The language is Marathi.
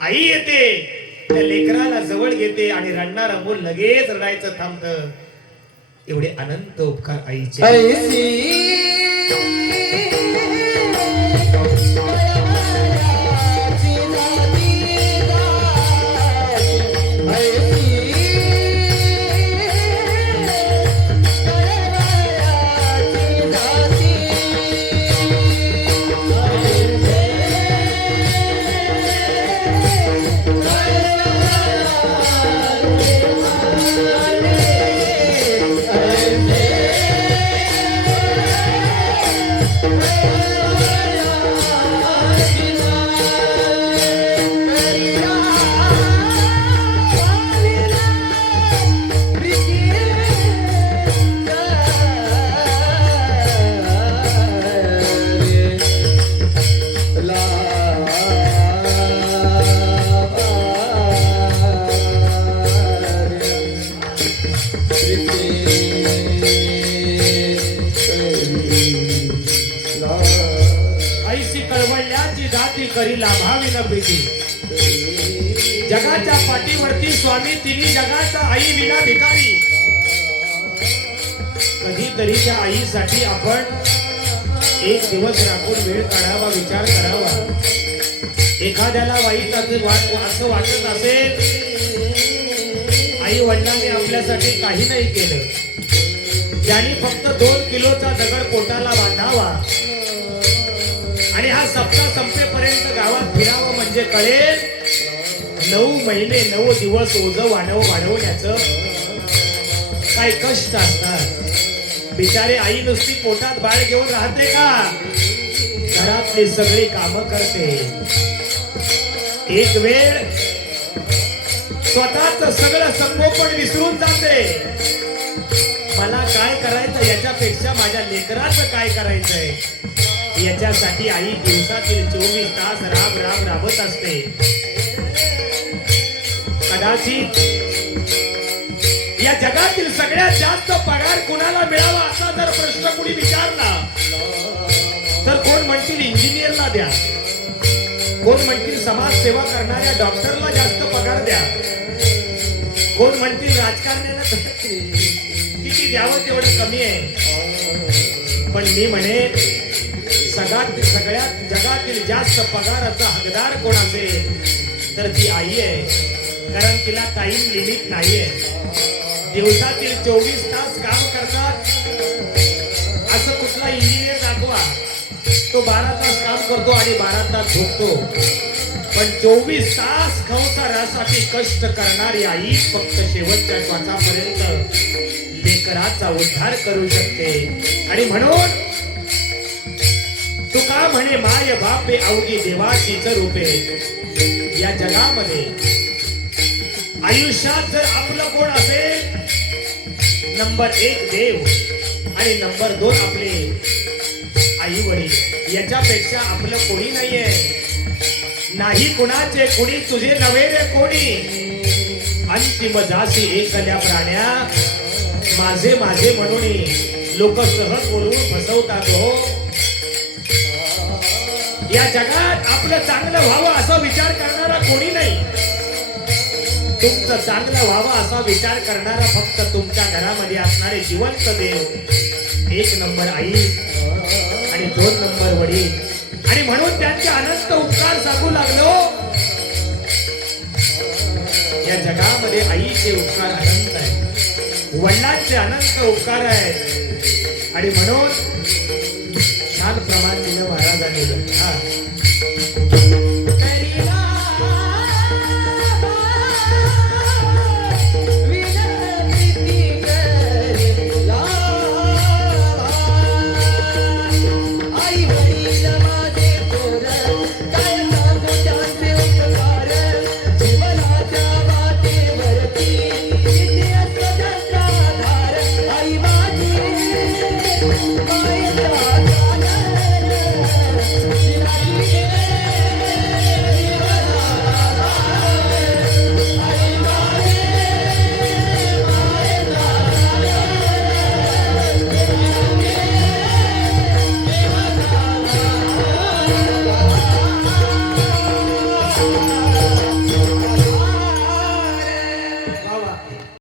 आई येते. त्या लेकराला जवळ घेते आणि रडणारा मूल लगेच रडायचं थांबत. एवढे अनंत उपकार आईचे. करी लाभावी न जगाच्या पाठीवरती स्वामी तिने जगाचा आई विना भिकारी. कधीतरी त्या आईसाठी आपण एक दिवस राखून वेळ काढावा विचार करावा. एखाद्याला वाईट वाट असं वाटत असेल आई वडिलांनी आपल्यासाठी काही नाही केलं. त्यांनी फक्त दोन किलोचा दगड पोटाला बांधावा आणि हा सप्ताह संपेपर्यंत गावात फिरावं म्हणजे कळेल. नऊ महिने नऊ दिवस ओझ वाढव वाढवण्याचं काय कष्ट असणार? बिचारे आई नुसती पोटात बाळ घेऊन राहते का? घरातली सगळी कामं करते. एक वेळ स्वतःच सगळं संगोपन विसरून जाते. याच्यापेक्षा माझ्या लेकराचं काय करायचंय? याच्यासाठी आई दिवसातील चोवीस तास राब राब राबत असते. कदाचित या जगातील सगळ्यात जास्त पगार कुणाला मिळावा असा जर प्रश्न कुणी विचारला तर कोण म्हणतील इंजिनियरला द्या. कोण म्हणतील समाजसेवा करणाऱ्या डॉक्टरला जास्त पगार द्या. कोण म्हणतील राजकारण्याला द्यावं तेवढं कमी आहे. पण मी म्हणे सगळ्यात सगळ्यात जगातील जास्त पगाराचा हकदार कोण असेल तर ती आई आहे. कारण तिला टाइम लिमिट नाहीये दिवसातील चोवीस तास काम करतात. असं कुठला इंजिनियर दाखवा. तो बारा तास काम करतो आणि बारा तास झोपतो. पण चोवीस तास संसारासाठी कष्ट करणारी आई फक्त शेवटच्या श्वासापर्यंत लेकराचा उद्धार करू शकते. आणि म्हणून तुका म्हणे माय बापे अवघी देवाचीच रूपे. या जगामध्ये आयुष्यात जर आपलं कोण असेल नंबर एक देव आणि नंबर दोन आपले आई वडील याच्यापेक्षा आपलं कोणी नाहीये. नाही कुणाचे कुणी तुझे नव्हे रे कोणी. अंतिम जासी एकल्या प्राण्या माझे माझे म्हणून लोक सहज बोलून फसवतात हो. या जगात आपलं चांगलं व्हावं असा विचार करणारा कोणी नाही. तुमचं चांगलं व्हावं असा विचार करणारा फक्त तुमच्या घरामध्ये असणारे जिवंत देव. एक नंबर आई आणि दोन नंबर वडील. आणि म्हणून त्यांचे अनंत उपकार सांगू लागलो. या जगामध्ये आईचे उपकार अनंत आहे वडिलांचे अनंत उपकार आहेत आणि म्हणून छान प्रमाण दिलं महाराजांनी हा.